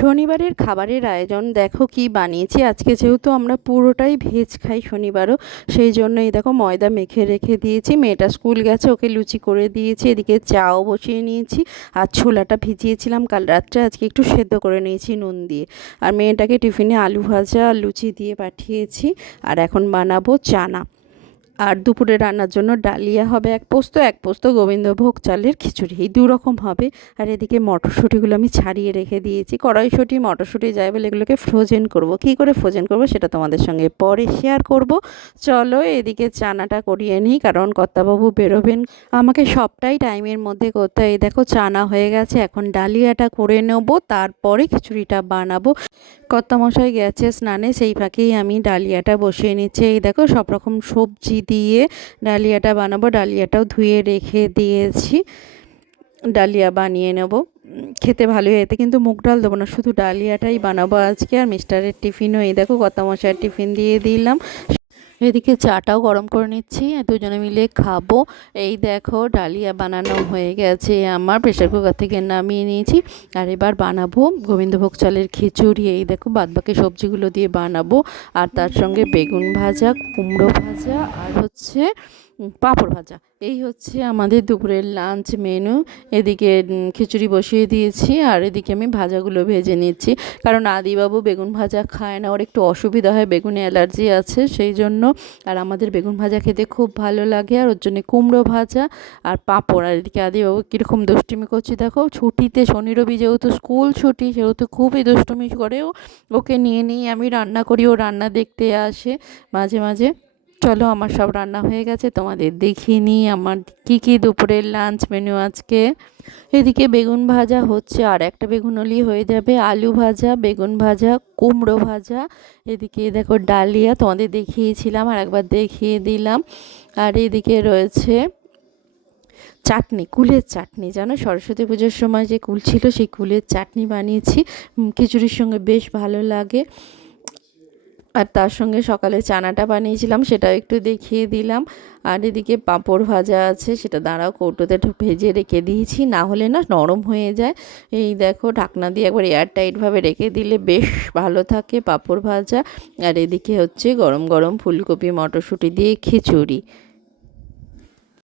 শনিবারের খাবারের আয়োজন। দেখো কি বানিয়েছি। আজকে যেহেতু আমরা পুরোটাই ভেজ খাই শনিবারও, সেই জন্য এই দেখো ময়দা মেখে রেখে দিয়েছি। মেয়েটা স্কুল গেছে, ওকে লুচি করে দিয়েছি, এদিকে চাও বসিয়ে নিয়েছি আর ছোলাটা ভিজিয়েছিলাম কাল রাত্রে। আজকে একটু সেদ্ধ করে নিয়েছি নুন দিয়ে। আর মেয়েটাকে টিফিনে আলু ভাজা আর লুচি দিয়ে পাঠিয়েছি। আর এখন বানাবো চানা। আর দুপুরে রান্নার জন্য ডালিয়া হবে এক পোস্ত এক পোস্ত গোবিন্দভোগ চালের খিচুড়ি। এই দু রকম হবে। আর এদিকে মটরশুঁটিগুলো আমি ছাড়িয়ে রেখে দিয়েছি। কড়াইশুঁটি, মটরশুঁটি যাই বলে এগুলোকে ফ্রোজেন করব। কী করে ফ্রোজেন করব সেটা তোমাদের সঙ্গে পরে শেয়ার করব। চলো এদিকে চানাটা করিয়ে নিই, কারণ কর্তাবাবু বেরোবেন। আমাকে সবটাই টাইমের মধ্যে করতে এই দেখো চানা হয়ে গেছে, এখন ডালিয়াটা করে নেব, তারপরে খিচুড়িটা বানাবো। কর্তামশাই গেছে স্নানে, সেই ফাঁকেই আমি ডালিয়াটা বসিয়ে নিচ্ছি। এই দেখো সব রকম সবজি দিয়ে ডালিয়াটা বানাবো। ডালিয়াটাও ধুয়ে রেখে দিয়েছি। ডালিয়া বানিয়ে নেব। খেতে ভালোই এতে কিন্তু মুগ ডাল দেবো না, শুধু ডালিয়াটাই বানাবো আজকে। আর মিস্টারের টিফিনও এই দেখো কত মশার টিফিন দিয়ে দিলাম। এদিকে চাটাও গরম করে নিচ্ছি দুজনে মিলে খাব। এই দেখো, ডালিয়া বানানো হয়ে গেছে আমার প্রেশার কুকার থেকে নামিয়ে নিয়েছি। আর এবার বানাবো গোবিন্দভোগ চালের খিচুড়ি, এই দেখো বাদবাকি সবজিগুলো দিয়ে বানাবো। আর তার সঙ্গে বেগুন ভাজা, কুমড়ো ভাজা, আর হচ্ছে পাঁপড় ভাজা। এই হচ্ছে আমাদের দুপুরের লাঞ্চ মেনু এদিকে খিচুড়ি বসিয়ে দিয়েছি আর এদিকে আমি ভাজাগুলো ভেজে নিচ্ছি। কারণ আদিবাবু বেগুন ভাজা খায় না, ওর একটু অসুবিধা হয়, বেগুনে অ্যালার্জি আছে সেই জন্য। আর আমাদের বেগুন ভাজা খেতে খুব ভালো লাগে আর ওর জন্য কুমড়ো ভাজা আর পাঁপড়। আর এদিকে আদিবাবু কীরকম দুষ্টুমি করছি, দেখো, ছুটিতে শনি রবি যেহেতু স্কুল ছুটি, সেহেতু খুবই দুষ্টুমি করেও ওকে নিয়ে নিয়ে আমি রান্না করি, ও রান্না দেখতে আসে মাঝে মাঝে। চলো আমার সব রান্না হয়ে গেছে, তোমাদের দেখিয়ে নিই আমার কী কী দুপুরের লাঞ্চ মেনু আজকে। এদিকে বেগুন ভাজা হচ্ছে, আর একটা বেগুন হলেই হয়ে যাবে, আলু ভাজা, বেগুন ভাজা, কুমড়ো ভাজা। এদিকে দেখো ডালিয়া, তোমাদের দেখিয়েছিলাম আর একবার দেখিয়ে দিলাম। আর এদিকে রয়েছে চাটনি, কুলের চাটনি। জানো সরস্বতী পুজোর সময় যে কুল ছিল, সেই কুলের চাটনি বানিয়েছি। খিচুড়ির সঙ্গে বেশ ভালো লাগে। আর তার সঙ্গে সকালে চানাটা বানিয়েছিলাম, সেটাও একটু দেখিয়ে দিলাম। আর এদিকে পাঁপড় ভাজা আছে, সেটা দাঁড়াও কৌটোতে ভেজে রেখে দিয়েছি, না হলে না নরম হয়ে যায়। এই দেখো ঢাকনা দিয়ে একবার এয়ার টাইটভাবে রেখে দিলে বেশ ভালো থাকে পাঁপড় ভাজা। আর এদিকে হচ্ছে গরম গরম ফুলকপি, মটরশুঁটি দিয়ে খিচুড়ি।